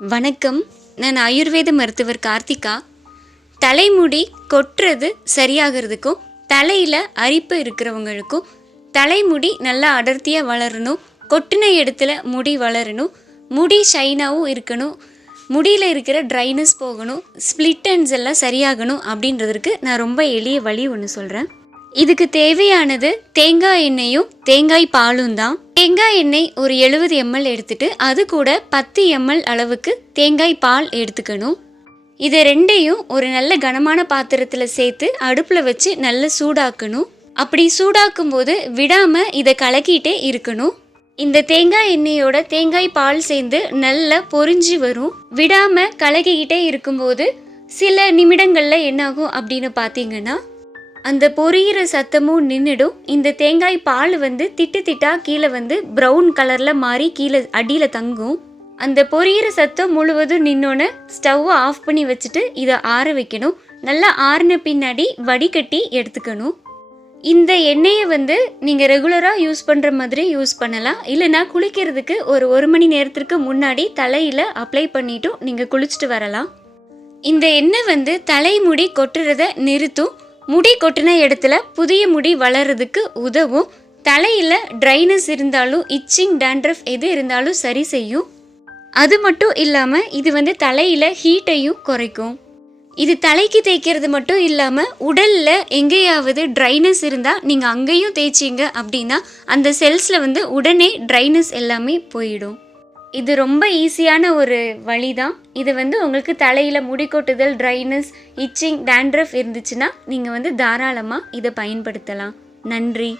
வணக்கம். நான் ஆயுர்வேத மருத்துவர் கார்த்திகா. தலைமுடி கொட்டுறது சரியாகிறதுக்கும் தலையில் அரிப்பு இருக்கிறவங்களுக்கும் தலைமுடி நல்லா அடர்த்தியாக வளரணும், கொட்டின இடத்துல முடி வளரணும், முடி ஷைனாகவும் இருக்கணும், முடியில் இருக்கிற ட்ரைனஸ் போகணும், ஸ்ப்ளிட் எண்ட்ஸ் எல்லாம் சரியாகணும் அப்படின்றதுக்கு நான் ரொம்ப எளிய வழி ஒன்று சொல்கிறேன். இதுக்கு தேவையானது தேங்காய் எண்ணெயும் தேங்காய் பாலும் தான். தேங்காய் எண்ணெய் ஒரு 70 ml எடுத்துட்டு அது கூட 10 ml அளவுக்கு தேங்காய் பால் எடுத்துக்கணும். இதை ரெண்டையும் ஒரு நல்ல கனமான பாத்திரத்தில் சேர்த்து அடுப்பில் வச்சு நல்லா சூடாக்கணும். அப்படி சூடாக்கும் போது விடாமல் இதை கலக்கிட்டே இருக்கணும். இந்த தேங்காய் எண்ணெயோட தேங்காய் பால் சேர்ந்து நல்லா பொரிஞ்சு வரும். விடாமல் கலக்கிக்கிட்டே இருக்கும்போது சில நிமிடங்களில் என்னாகும் அப்படின்னு பார்த்தீங்கன்னா அந்த பொரியிற சத்தமும் நின்றுடும். இந்த தேங்காய் பால் திட்டு திட்டாக கீழே ப்ரௌன் கலரில் மாறி கீழே அடியில் தங்கும். அந்த பொரியிற சத்தம் முழுவதும் நின்னோன்னு ஸ்டவ்வை ஆஃப் பண்ணி வச்சுட்டு இதை ஆற வைக்கணும். நல்லா ஆறின பின்னாடி வடிகட்டி எடுத்துக்கணும். இந்த எண்ணெயை நீங்கள் ரெகுலராக யூஸ் பண்ணுற மாதிரி யூஸ் பண்ணலாம். இல்லைனா குளிக்கிறதுக்கு ஒரு மணி நேரத்திற்கு முன்னாடி தலையில் அப்ளை பண்ணிட்டும் நீங்கள் குளிச்சுட்டு வரலாம். இந்த எண்ணெய் தலைமுடி கொட்டுறதை நிறுத்தும். முடி கொட்டின இடத்துல புதிய முடி வளர்கிறதுக்கு உதவும். தலையில் ட்ரைனஸ் இருந்தாலும் இச்சிங் டேண்ட்ரஃப் எது இருந்தாலும் சரி செய்யும். அது மட்டும் இல்லாமல் இது தலையில் ஹீட்டையும் குறைக்கும். இது தலைக்கு தேய்க்கிறது மட்டும் இல்லாமல் உடலில் எங்கேயாவது ட்ரைனஸ் இருந்தால் நீங்கள் அங்கேயும் தேய்ச்சிங்க அப்படின்னா அந்த செல்ஸில் உடனே ட்ரைனஸ் எல்லாமே போயிடும். இது ரொம்ப ஈஸியான ஒரு வழி தான். இது உங்களுக்கு தலையில் முடி கொட்டுதல், ட்ரைனஸ், இச்சிங், டேண்ட்ரஃப் இருந்துச்சுன்னா நீங்கள் தாராளமாக இதை பயன்படுத்தலாம். நன்றி.